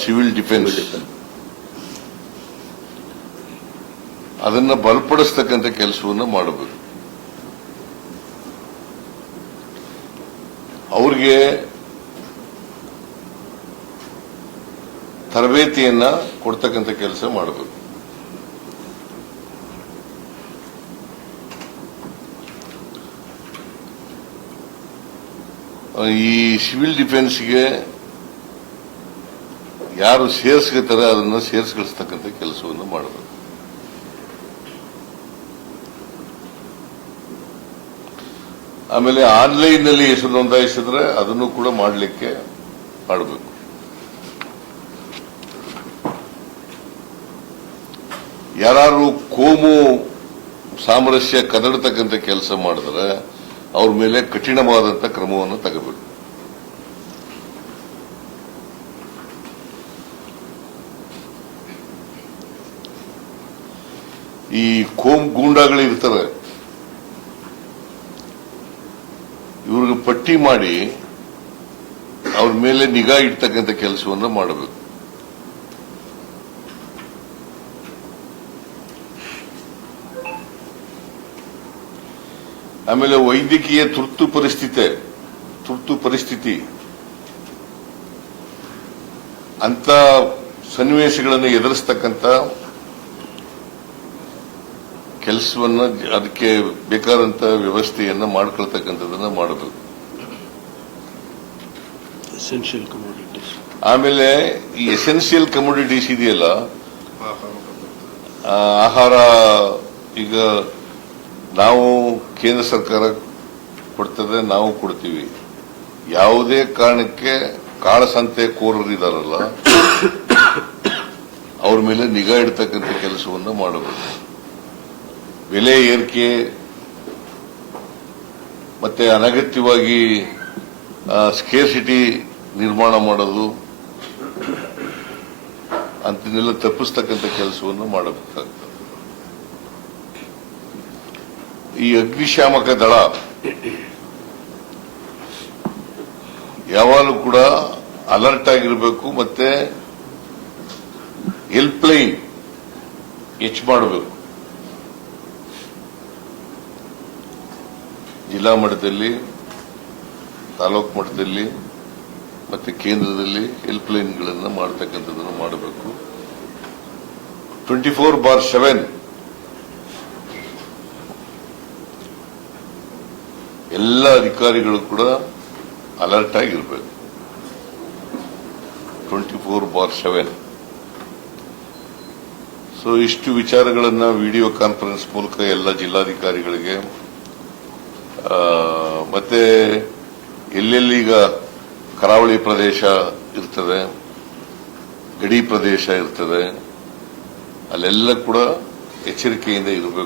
Civil defence ಅದನ್ನ ಬಲಪಡಿಸ್ತಕ್ಕಂಥ ಕೆಲಸವನ್ನು ಮಾಡಬೇಕು. ಅವ್ರಿಗೆ ತರಬೇತಿಯನ್ನ ಕೊಡ್ತಕ್ಕಂಥ ಕೆಲಸ ಮಾಡಬೇಕು. ಈ ಸಿವಿಲ್ ಡಿಫೆನ್ಸ್ಗೆ ಯಾರು ಸೇರಿಸ್ಕೊತಾರೆ ಅದನ್ನು ಸೇರಿಸ್ಕೊಳಿಸ್ತಕ್ಕಂಥ ಕೆಲಸವನ್ನು ಮಾಡಬೇಕು ಆಮೇಲೆ ಆನ್ಲೈನ್ನಲ್ಲಿ ಹೆಸರು ನೋಂದಾಯಿಸಿದ್ರೆ ಅದನ್ನು ಕೂಡ ಮಾಡಲಿಕ್ಕೆ ಮಾಡಬೇಕು. ಯಾರು ಕೋಮು ಸಾಮರಸ್ಯ ಕದಡತಕ್ಕಂಥ ಕೆಲಸ ಮಾಡಿದ್ರೆ ಅವ್ರ ಮೇಲೆ ಕಠಿಣವಾದಂಥ ಕ್ರಮವನ್ನು ತಗೋಬೇಕು. ಈ ಕೋಮ್ ಗೂಂಡಾಗಳು ಇರ್ತವೆ ಇವ್ರಿಗೆ ಪಟ್ಟಿ ಮಾಡಿ ಅವ್ರ ಮೇಲೆ ನಿಗಾ ಇಡ್ತಕ್ಕಂಥ ಕೆಲಸವನ್ನು ಮಾಡಬೇಕು. ಆಮೇಲೆ ವೈದ್ಯಕೀಯ ತುರ್ತು ಪರಿಸ್ಥಿತಿ ತುರ್ತು ಪರಿಸ್ಥಿತಿ. ಅಂತ ಸನ್ನಿವೇಶಗಳನ್ನು ಎದುರಿಸ್ತಕ್ಕಂಥ ಕೆಲಸವನ್ನ ಅದಕ್ಕೆ ಬೇಕಾದಂತ ವ್ಯವಸ್ಥೆಯನ್ನ ಮಾಡ್ಕೊಳ್ತಕ್ಕಂಥದ್ದನ್ನ ಮಾಡಬೇಕು. ಎಸೆನ್ಷಿಯಲ್ ಕಮೋಡಿಟೀಸ್ ಆಮೇಲೆ ಈ ಎಸೆನ್ಷಿಯಲ್ ಕಮೋಡಿಟೀಸ್ ಇದೆಯಲ್ಲ ಆಹಾರ ಈಗ ನಾವು ಕೇಂದ್ರ ಸರ್ಕಾರ ಕೊಡ್ತದೆ ನಾವು ಕೊಡ್ತೀವಿ. ಯಾವುದೇ ಕಾರಣಕ್ಕೆ ಕಾಳಸಂತೆ ಕೋರರು ಇದಾರಲ್ಲ ಅವ್ರ ಮೇಲೆ ನಿಗಾ ಇಡ್ತಕ್ಕಂಥ ಕೆಲಸವನ್ನು ಮಾಡಬೇಕು. ಬೆಲೆ ಏರಿಕೆ, ಮತ್ತೆ ಅನಗತ್ಯವಾಗಿ ಸ್ಕೇರ್ಸಿಟಿ ನಿರ್ಮಾಣ ಮಾಡೋದು ಅಂತನ್ನೆಲ್ಲ ತಪ್ಪಿಸ್ತಕ್ಕಂಥ ಕೆಲಸವನ್ನು ಮಾಡಬೇಕಾಗ್ತದೆ. ಈ ಅಗ್ನಿಶಾಮಕ ದಳ ಯಾವಾಗಲೂ ಕೂಡ ಅಲರ್ಟ್ ಆಗಿರಬೇಕು ಮತ್ತೆ ಹೆಲ್ಪ್ಲೈನ್ ಹೆಚ್ಚು ಮಾಡಬೇಕು. ಜಿಲ್ಲಾ ಮಟ್ಟದಲ್ಲಿ, ತಾಲೂಕು ಮಟ್ಟದಲ್ಲಿ ಮತ್ತೆ ಕೇಂದ್ರದಲ್ಲಿ ಹೆಲ್ಪ್ ಲೈನ್ಗಳನ್ನು ಮಾಡತಕ್ಕಂಥದ್ದನ್ನು ಮಾಡಬೇಕು. ಟ್ವೆಂಟಿ ಫೋರ್ ಬಾರ್ ಸೆವೆನ್ ಎಲ್ಲ ಅಧಿಕಾರಿಗಳು ಕೂಡ ಅಲರ್ಟ್ ಆಗಿರಬೇಕು. Twenty four bar seven so ಇಷ್ಟು ವಿಚಾರಗಳನ್ನು ವಿಡಿಯೋ ಕಾನ್ಫರೆನ್ಸ್ ಮೂಲಕ ಎಲ್ಲ ಜಿಲ್ಲಾಧಿಕಾರಿಗಳಿಗೆ ಮತ್ತೆ ಎಲ್ಲೆಲ್ಲಿ ಈಗ ಕರಾವಳಿ ಪ್ರದೇಶ ಇರ್ತದೆ ಗಡಿ ಪ್ರದೇಶ ಇರ್ತದೆ ಅಲ್ಲೆಲ್ಲ ಕೂಡ ಎಚ್ಚರಿಕೆಯಿಂದ ಇರಬೇಕು.